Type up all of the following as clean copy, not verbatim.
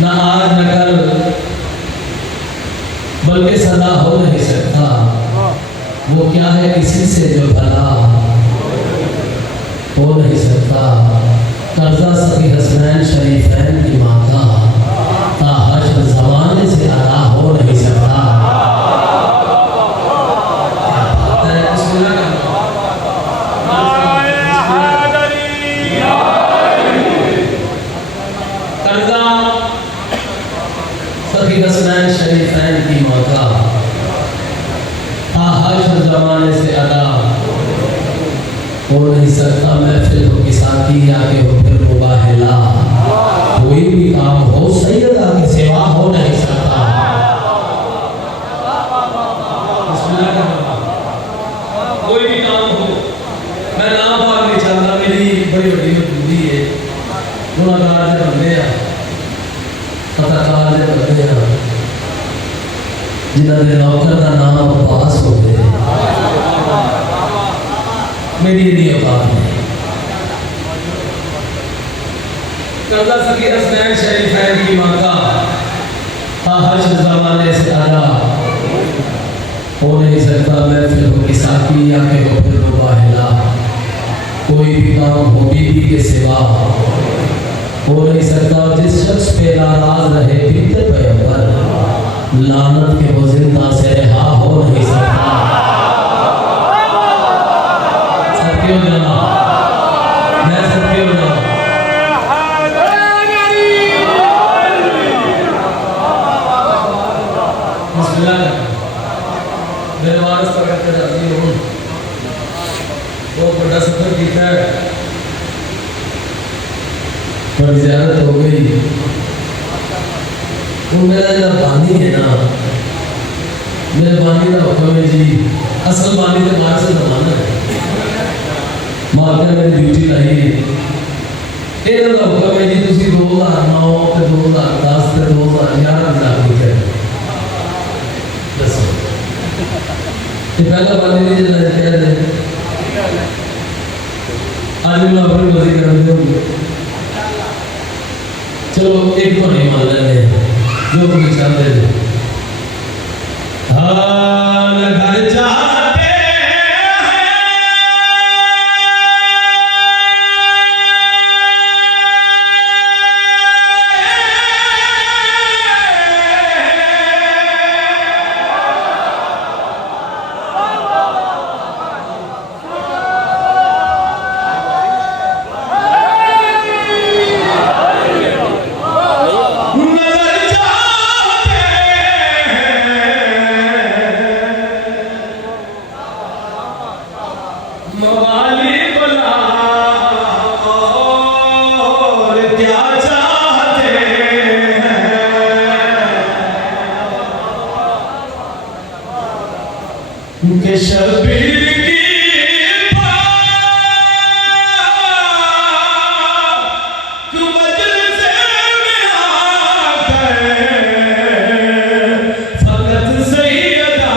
ना आज न कल, बल्कि सदा हो नहीं सकता। वो क्या है किसी से जो भला हो नहीं सकता। कर्जा सभी हसनैन शरीफैन की माता, ताहशर ज़माने से अदा हो नहीं सकता। कर्जा सभी हसनैन शरीफैन की माता, ताहशर ज़माने से अदा हो नहीं सकता। महफिल हो किसाकी आके हो फिर मुबाहिला, कोई भी काम हो सैयदा के सिवा हो नहीं सकता। कोई भी काम हो, मैं नाम पाक नहीं चाहता, मेरी बड़ी बड़ी मजबूरी है। गुनाहगार से बंदे हैं, खताकार से बंदे हैं, जिन्होंने नौकर का नाम अब्बास हो गए, मेरी नहीं औकात है। कर्जा सकी हसनैन शरीफैन की माता, ताहशर ज़माने से अदा हो नहीं सकता। महफिल हो किसाकी आके हो फिर मुबाहिला, कोई भी काम हो बीवी के सिवा हो नहीं सकता। जिस शख्स पे नाराज रहे बीते पैगंबर, लानत के वो जिंदा से रहा हो नहीं सकता। सबके हो जाना, मैं सबके हो जाना। मेरे वारस पर कहते जाती हूँ, बहुत बड़ा सफर किया है, पर ज़्यारत हो गई। तो मेरा जो बानी है ना, मेरे बानी का हुक्म है जी, असल बानी तो मार से जमाना है, मारकर मेरी ड्यूटी लाई है। ये तो हुक्म है जी, तुसी 2009 ते 2010 ते 2011 लागू है। दसो ये पहला बानी नहीं जला कह दे, आज मैं अपनी मर्जी कर दूँ। चलो एक तो नहीं मान लेंगे, जो कुछ चाहते थे। हाँ घर जाते शबीर की तू मजलिस में आकर फकत सैयदा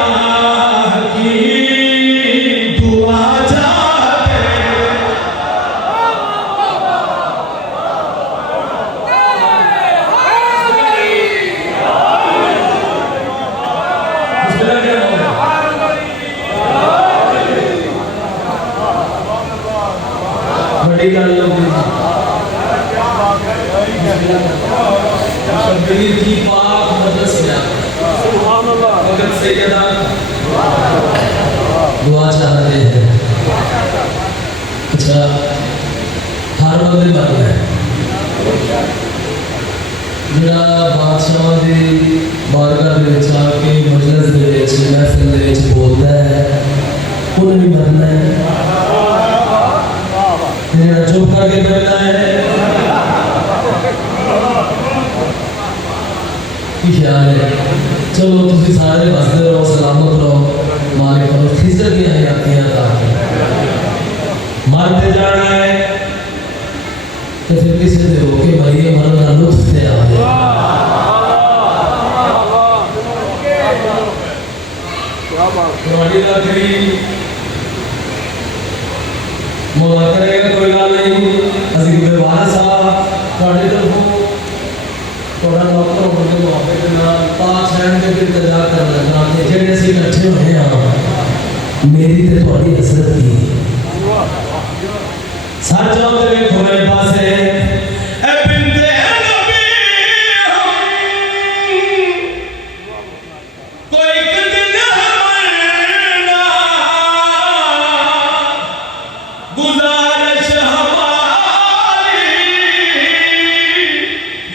की दुआ चाहते। बड़ी गल शबीर की पाक मदद से भगत सैयदा दुआ चाहते हैं। अच्छा हर बंदे बन गए जरा बादशाह की बारगाह के आके मजलिस के महफिल के बोलता है, उन्हें भी बनना है, चुप करके बैठना है। ख्याल है चलो तुम सारे बसते रहो, सलामत रहो, मालिक और खिजर की हयातियां मरते जाना है तो फिर किसी से होके भाई मरना का लुत्फ से आ मौला करेगा कोई गल नहीं। असि वाला साहब थोड़े तरफों थोड़ा नौकर होने मुआफे के नाल पाक शहर के इंतजार कर लगा कि जेडे सी इकट्ठे होए हां मेरी ते थोड़ी हसरत की सच जाओ ते देखो मेरे पास है ए बिनते नबी कोई दिन मरना गुजारिश हमारी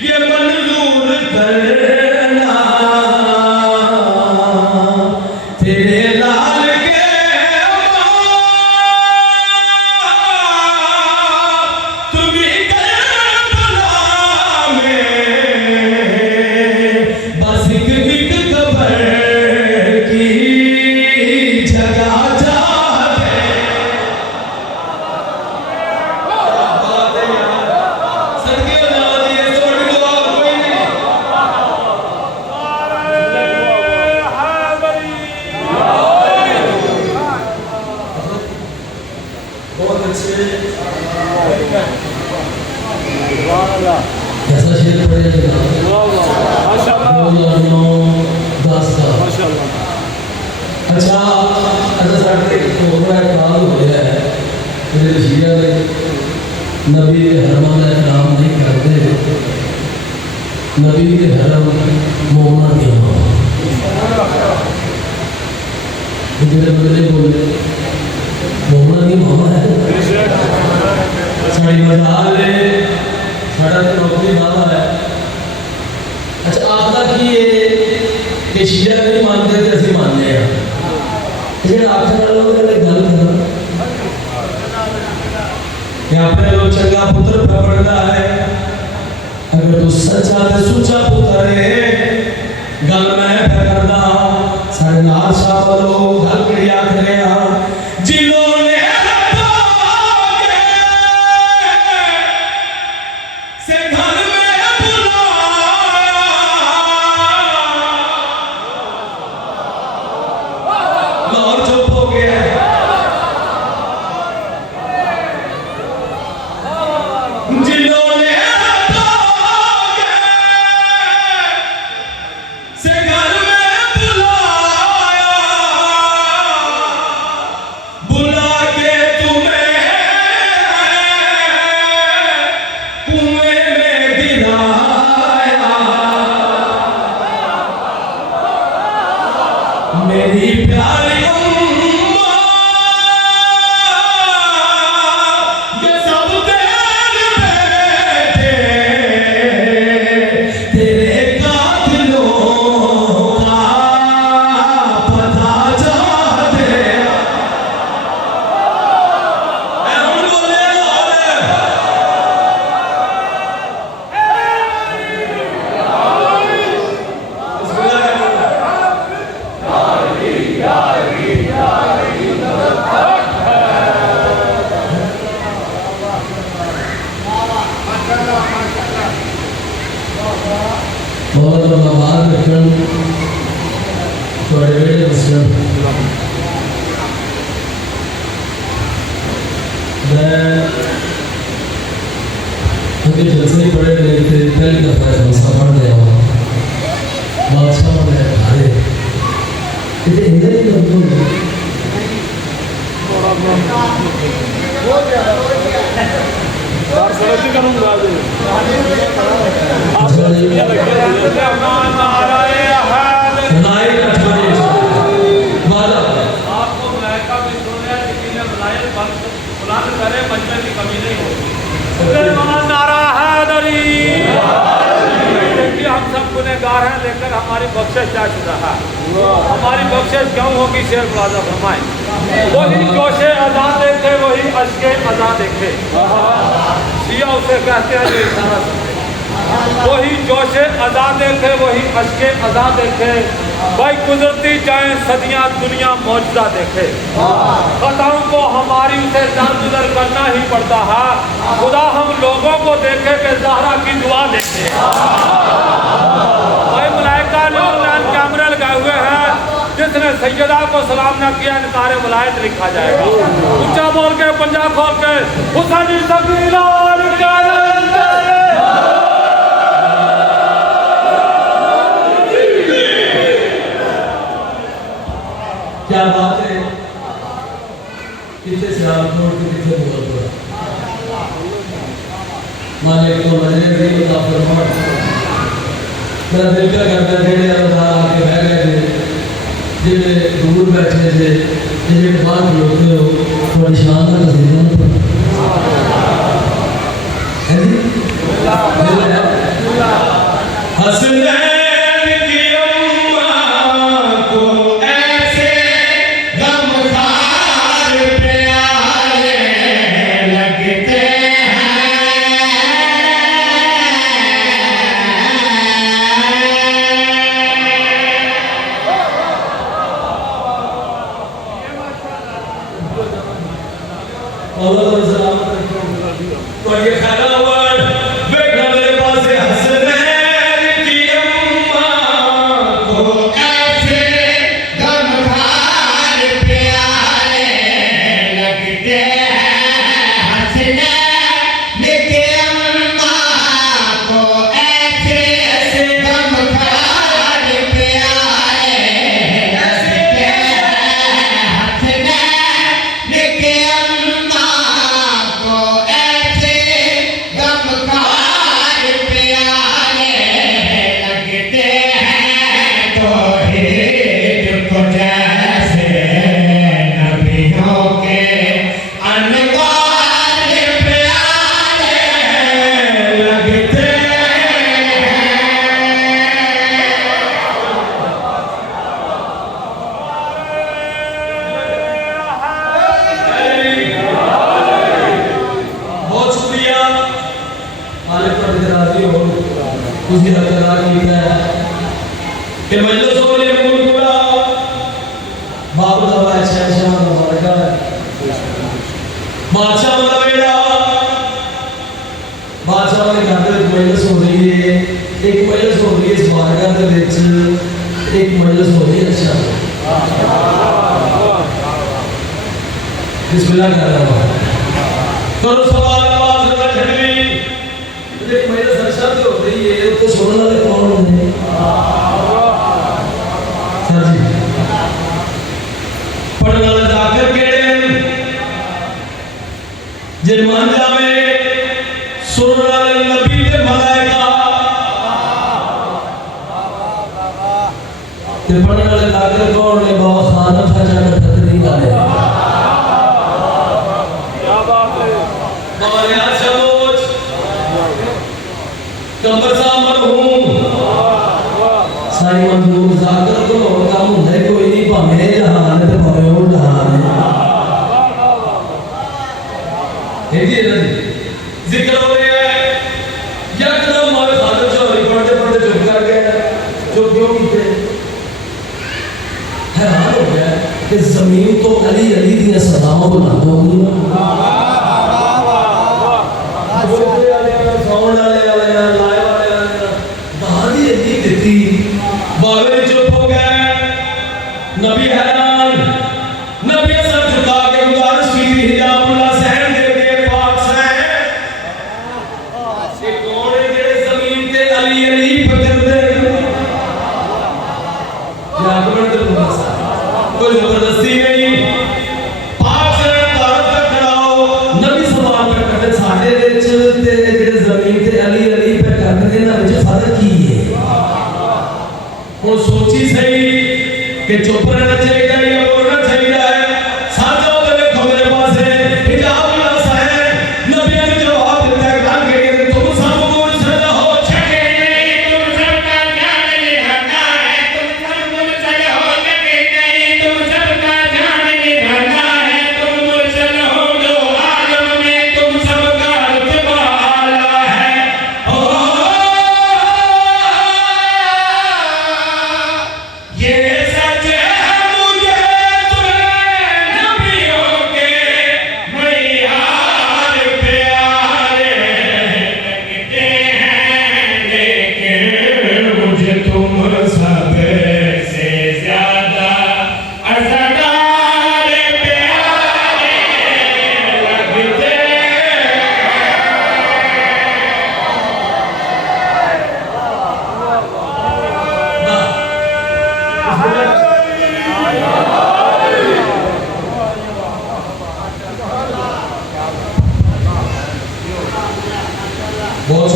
ये मंजूर करना तेरे लाल के तुम्हें करबला में बस एक खबर की जगह जाते बात है यार सदके अल्लाह दी इस बड़ी दुआ कोई नहीं बहुत अच्छे कैसा शेर पढ़े अच्छा अच्छा साढ़े थोड़ा काल हो गया है मेरे शिया ने नबी के हरमां का इकराम नहीं करते नबी के हरम मोमना दिया जितने बदले बोले मोमना की मामा है साड़ी मजाल है साड़ा तो नौकरी वाला है अच्छा आपका की ये शिया नहीं मानते थे असं मानते हैं जे आखिर लोग गल करना अपने लोग चंगा पुत्र पढ़ता है अगर तू सच्चा ते सुचा पुत्र है गल मैं करदा सारे नाल शाह लोग गल करिया करे जिन्होंने से घर में बुलाया लाहौर चुप हो गया जिन्होंने से घर में बुलाया बुला के तुम्हें कुएं में गिराया मेरी प्यारी अम्मा ये सब तेरे बेटे तेरे कातिलों का पता चाहते हम बोले बहुत आभार रखन थोड़े वेड़े मसलन मैं अभी जलसे पड़े मेरे पहली दफा है मसला पढ़ गया हुआ बादशाह ने खाए इतने हिंदे की लोग सरस्वती करूंगा आपको महका भी सुने यकीन बुलाए बुलंद करे बचपन की कमी नहीं होगी नारा हैदरी देखिए हम सब गुनहगार हैं लेकर हमारी बख्शिश जा चुका है हमारी बख्शिश क्यों होगी शेर प्लाजा फरमाए वही जोशे अज़ा देखे वही अश्के अज़ा देखे शिया उसे कहते हैं जो इशारा समझे वही जोशे अज़ा देखे वही अश्के अज़ा देखे भाई गुजरती जाए सदियां दुनिया मौजूदा देखे खताओं को हमारी उसे दरगुजर करना ही पड़ता है खुदा हम लोगों को देखे कि ज़हरा की दुआ देखे भाई मलाइका ने ऑनलाइन कैमरे लगाए हुए हैं जिसने सैयदा को सलाम न किया इनकार वलायत लिखा जाएगा ऊंचा बोल के पंजाब खोल के हुसैन सकीला थे बोल मालिक को नजर नहीं बता फरमा मेरा दिल क्या करता है जेड़े अल्लाह आके बह गए जेड़े दूर बैठे थे जेड़े बाहर खलोते हो थोड़ी शान का नजरिया है जी हसनैन की अम्मा को ऐसे गमखार प्यारे लगते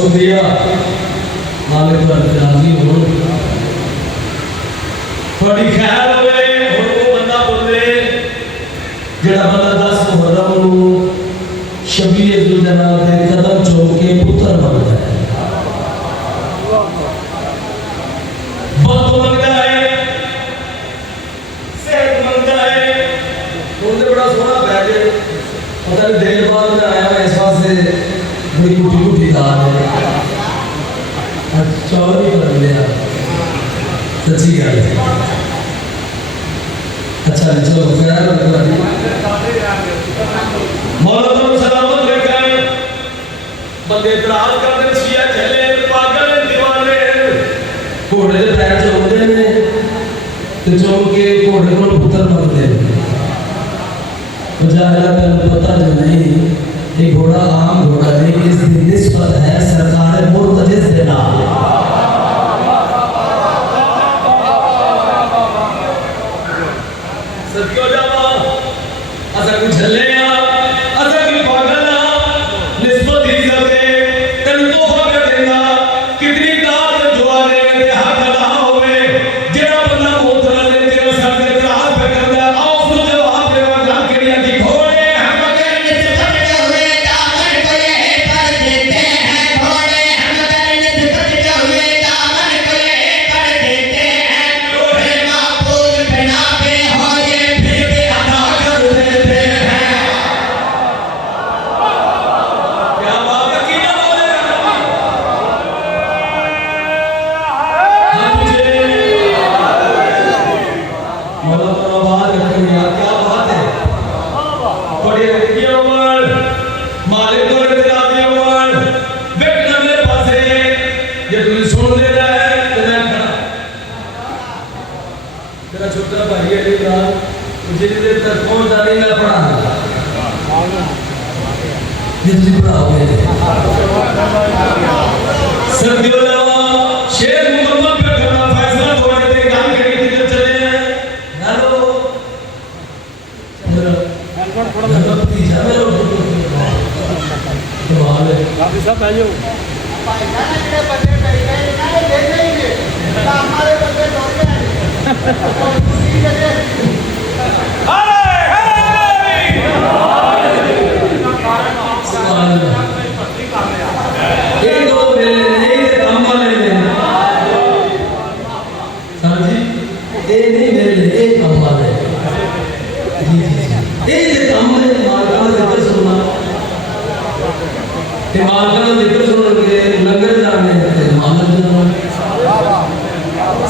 शुक्रिया मालिक पर राजी हो थोड़ी खैर होवे और वो बंदा बोले जेड़ा बंदा 10 मुहर्रम को शबीर जुलजना के कदम चूम के पुत्र बनता है बहुत मंगता है सेहत मंगता है उनसे बड़ा सोना बैठे पता नहीं देर बाद में आया मैं इस वास्ते बड़ी कुटी कुटी दाल है चौल भी कर लिया सच्ची गल है अच्छा चलो खैर मौला तो सलामत लेकर बंदे इतराज करते छिया चले पागल दीवाने घोड़े के पैर चलते ने ते चौम के घोड़े को पुत्र बनते मुजाहिदा का पता जो नहीं ये घोड़ा आम घोड़ा नहीं इस दिन निस्बत है सरकार मुर्तजिज देना सत्यो जावा असा कुछ झल्ले असा की पागल निस्बत इज्जत है तन तो हो देना कितनी दात दुआरे ते हक अदा होवे जेड़ा बंदा मोतरा ले तेरा सर ते रात पे करदा आओ सुन जवाब देवा गल करिया की घोड़े हम अगर निस्बत हुए दामन को ये कर देते हैं घोड़े हम अगर निस्बत हुए दामन को ये कर देते हैं लोहे महफूज बिना पे हो ये फिर भी अदा कर देते हैं क्या बात है कीना बोले मौला तो आवाज रखनी यार क्या बात है बड़ी रखी उमर मालिक तो राजी उमर बेटा मेरे पास है ये तू सुन ले रहा है तो मैं खड़ा तेरा छोटा भाई है लेकिन जितनी देर तक पहुंचा नहीं मैं पढ़ा जितनी पढ़ाओगे सर्दियों जवा शेर मुकम्मल पे करना फैसला थोड़े देर काम करके किधर चले हैं हेलो चंद्र भतीजा मेरा कमाल है काफी सब आ जाओ ये दो मेरे नहीं ये काम वाले ने समझी ये नहीं मेरे लिए एक काम वाले जी ये काम में मालका जिक्र सुनना कि मालका जिक्र सुन के लंगर जाने मालक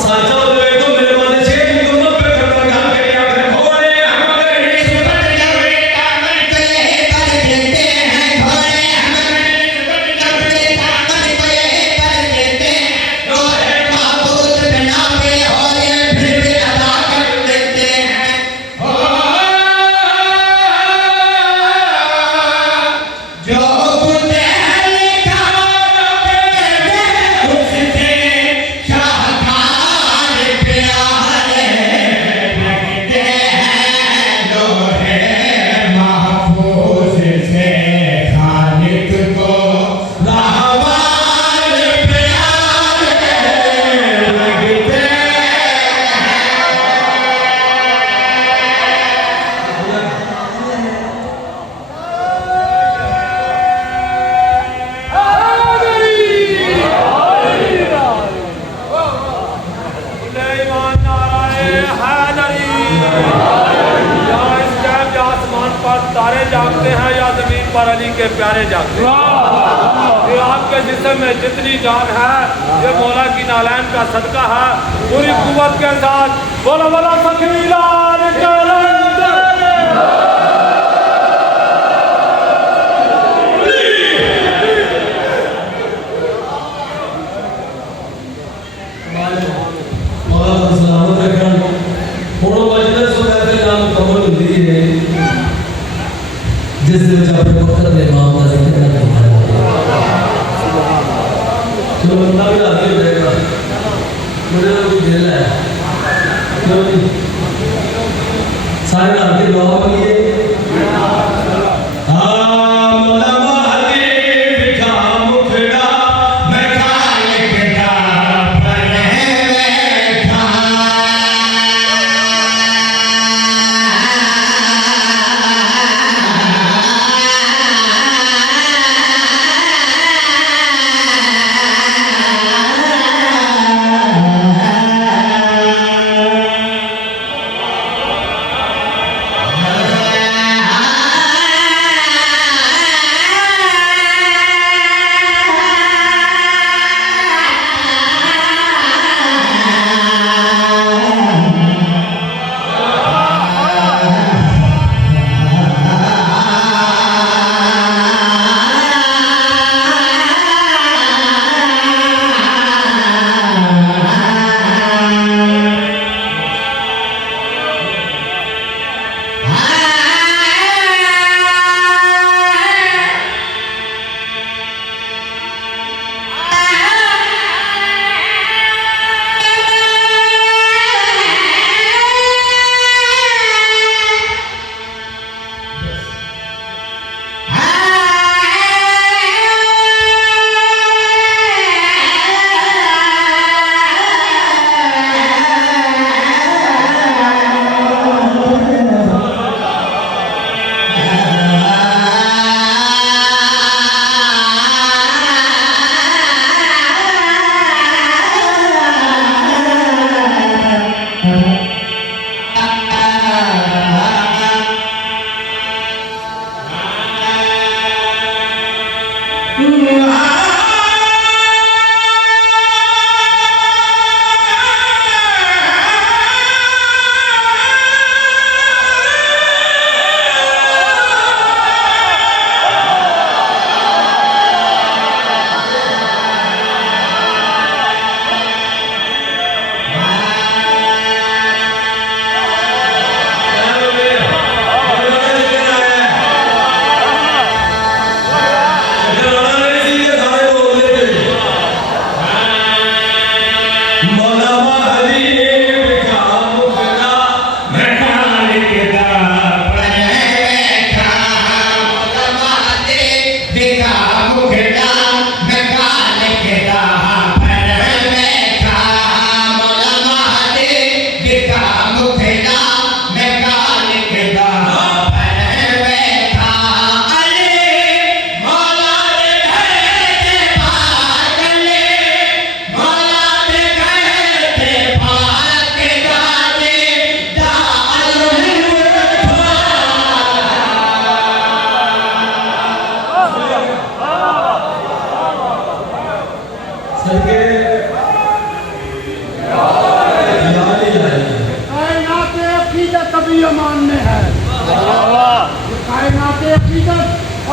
साचा तो मेरे वाले छे मुकम्मल पे करना काम करिया कर घोड़े हम अगर निस्बत हुए दामन को ये कर देते हैं घोड़े हम अगर निस्बत हुए दामन को ये कर देते हैं लोहे महफूज बिना पे हो ये फिर भी अदा कर देते हैं जो बुते लिखा उससे शाहकार प्यारे लगते हैं लोहे महफूज से खालिक को रहमान प्यारे लगते सुलेमान नाराए हैदरी या इस टाइम या आसमान पर तारे जागते हैं या जमीन पर अली के प्यारे जागते हैं ये आपके जिस्म में जितनी जान है ये मौला की नालैन का सदका है पूरी कुव्वत के साथ बोला बोला फकीरान कलंदर मौला तो सलामत रखन थोड़ा बजने सो कहते नाम कमल हुंदी है जिस दे विच अपने वक्त दे इमाम दा जिक्र करना चलो बंदा भी राजी हो जाएगा मुझे तो कोई दिल है क्यों नहीं सारे नाम की दुआ पढ़िए मौला महदी दिखा मुखड़ा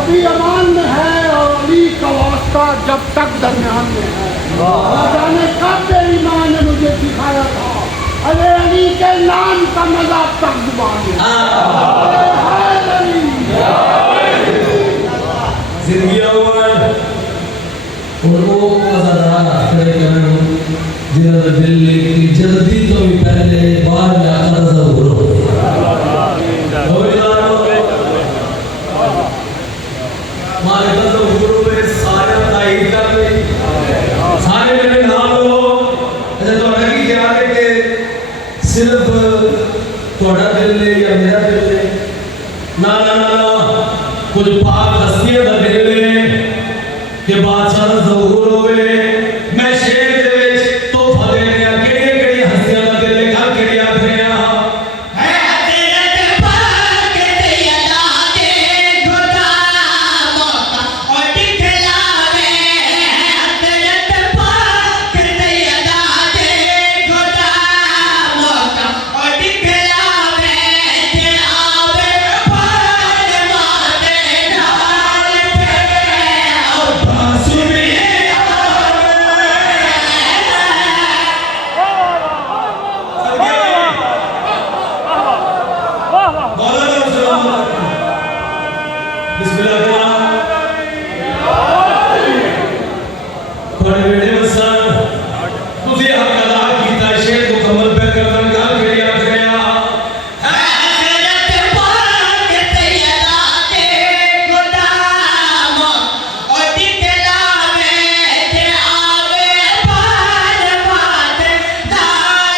अभी अमान में है और अली का वास्ता जब तक दरमियान में है। राजा ने कब ईमान ने मुझे सिखाया था, अरे अली के नाम का मजा अब तक जुबान में है। अरे हाय अली। जिंदगी उनको मज़ादार खड़े करने जिन्होंने दिल्ली की जल्दी तो भी पहले बाहर जाकर ज़रूर हो हमारे गुरु पे सारे तारीफ कर रहे सारे मेरे नाम हो अच्छा तो लगी क्या है कि सिर्फ थोड़ा दिल ले या मेरा दिल ले ना ना ना कुछ पाक हस्तियां का दिल ले के बादशाह दा ज़हूर होवे मैं शेर दे विच तोहफा देने केड़ी हस्तियां दा दिल ले गल केड़ी आखदे आ है हज़रत पाक सैयदा दे गुलाम और दिखलावे हज़रत पाक सैयदा दे गुलाम और दिखलावे जे आवे फातिमा दे नाल पे और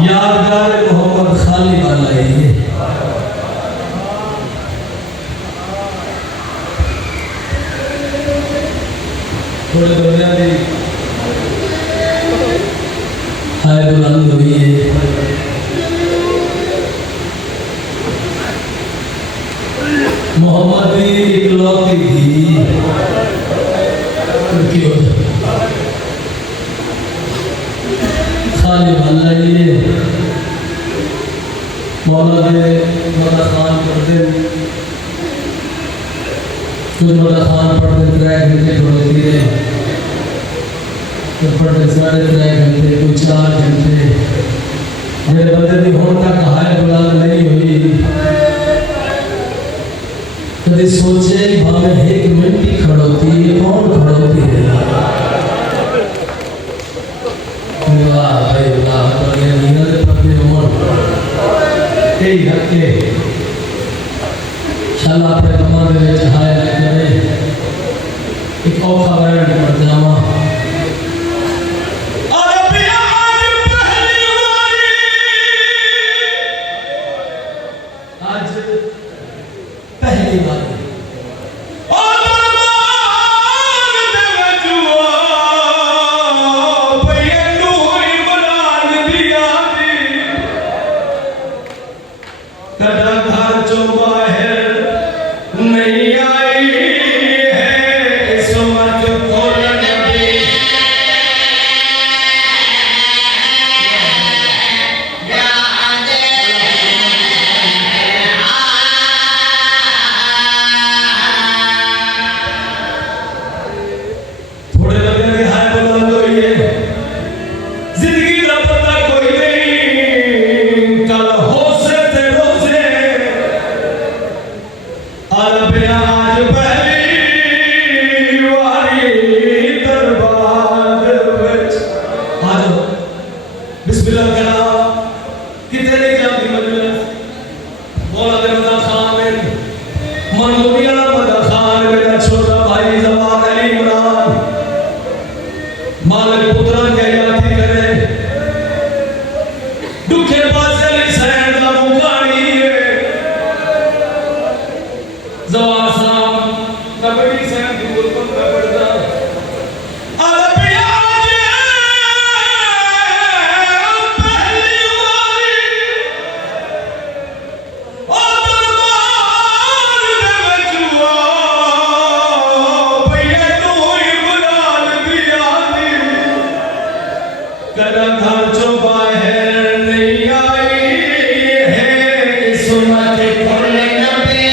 यादगार मोहम्मद खाली वाला ये थोड़े दुनिया दी हाय बुलंद हुई है मोहम्मद की इकलौती थी उनकी वजह खाली वाला ये मौला दे मौला खान पढ़ते कुछ मौला खान पढ़ते 3 घंटे पढ़ती है तो पढ़ते 3.5 घंटे कोई 4 घंटे मेरे बंदे की होने तक हाय बुलंद नहीं हुई कभी सोचे भावे 1 मिनट ही खड़ोती है कौन खड़ोती है वाह भाई वाह तो ये नींद पड़ती उम्र यही हके शाला अपने कमाने में चाहे करे एक औखा वैन पड़ जावा आज पहली बार कदा घर चो बाहर नहीं आई है किस्मत खुल नबे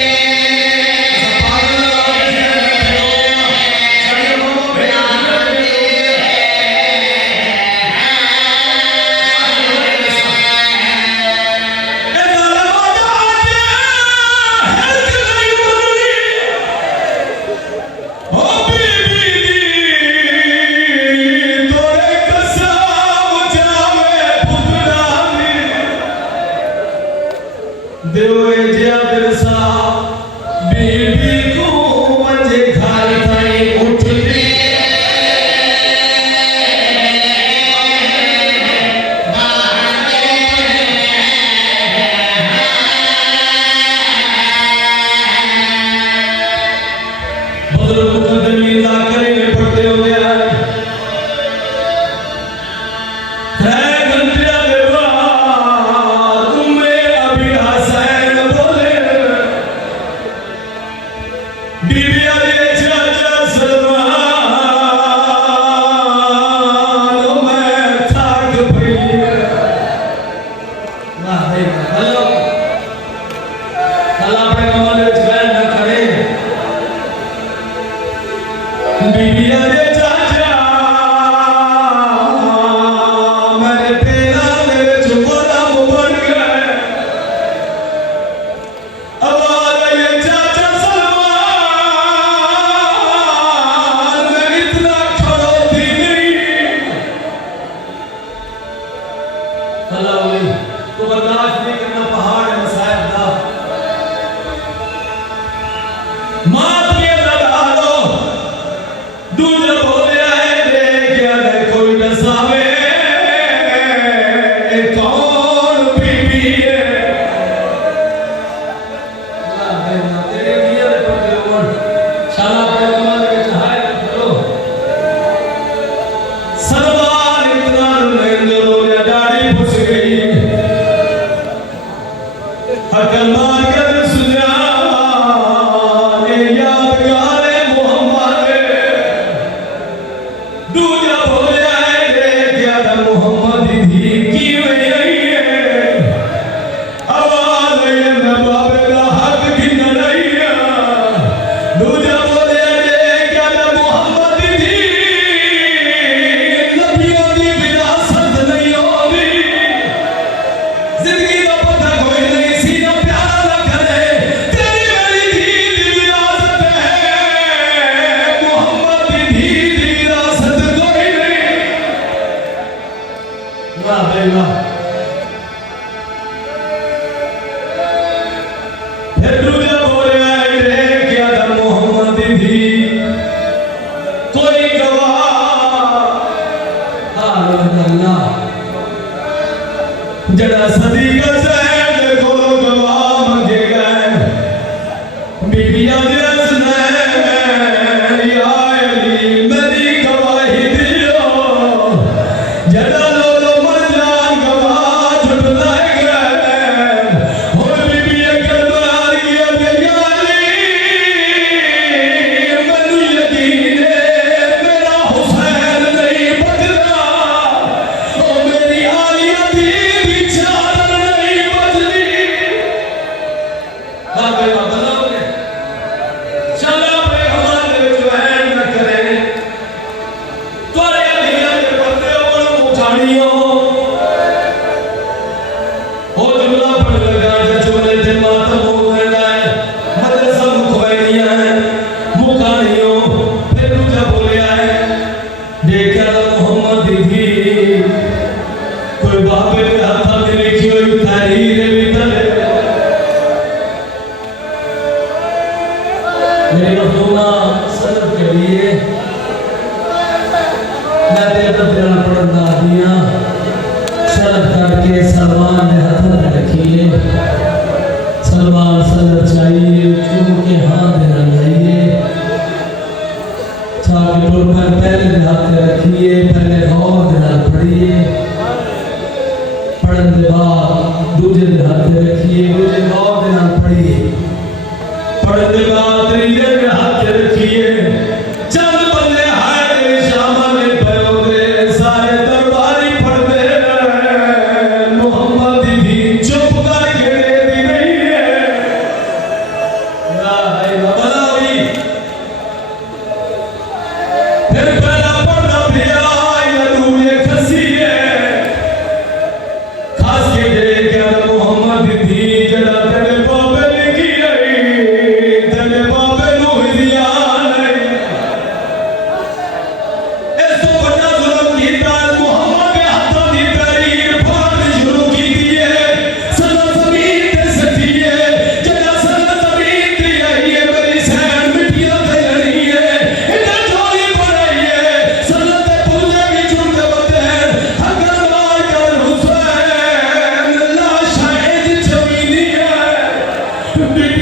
जड़ा सदी का शहर को गवाह मंगे गए बीबिया मेरी गवाही दियो जड़ा लो मर जान गवाह छुट गए हो बीबिया करवार किया बेगाली मैनू यकीन है मेरा हुसैन नहीं बदला ओ मेरी आलिया दी सलमान सलर चाहिए चूम के हाथ देना चाहिए छाके टोल पर पहले हाथ रखिए पहले गौर देना पड़िए पढ़ने के बाद दूसरे हाथ रखिए दूसरे गौर देना पड़िए पढ़ने के बाद तीसरे हाथ रखिए चंद बंदे हाय शाम में परोगे सारे दरबारी पढ़ ठुड्डी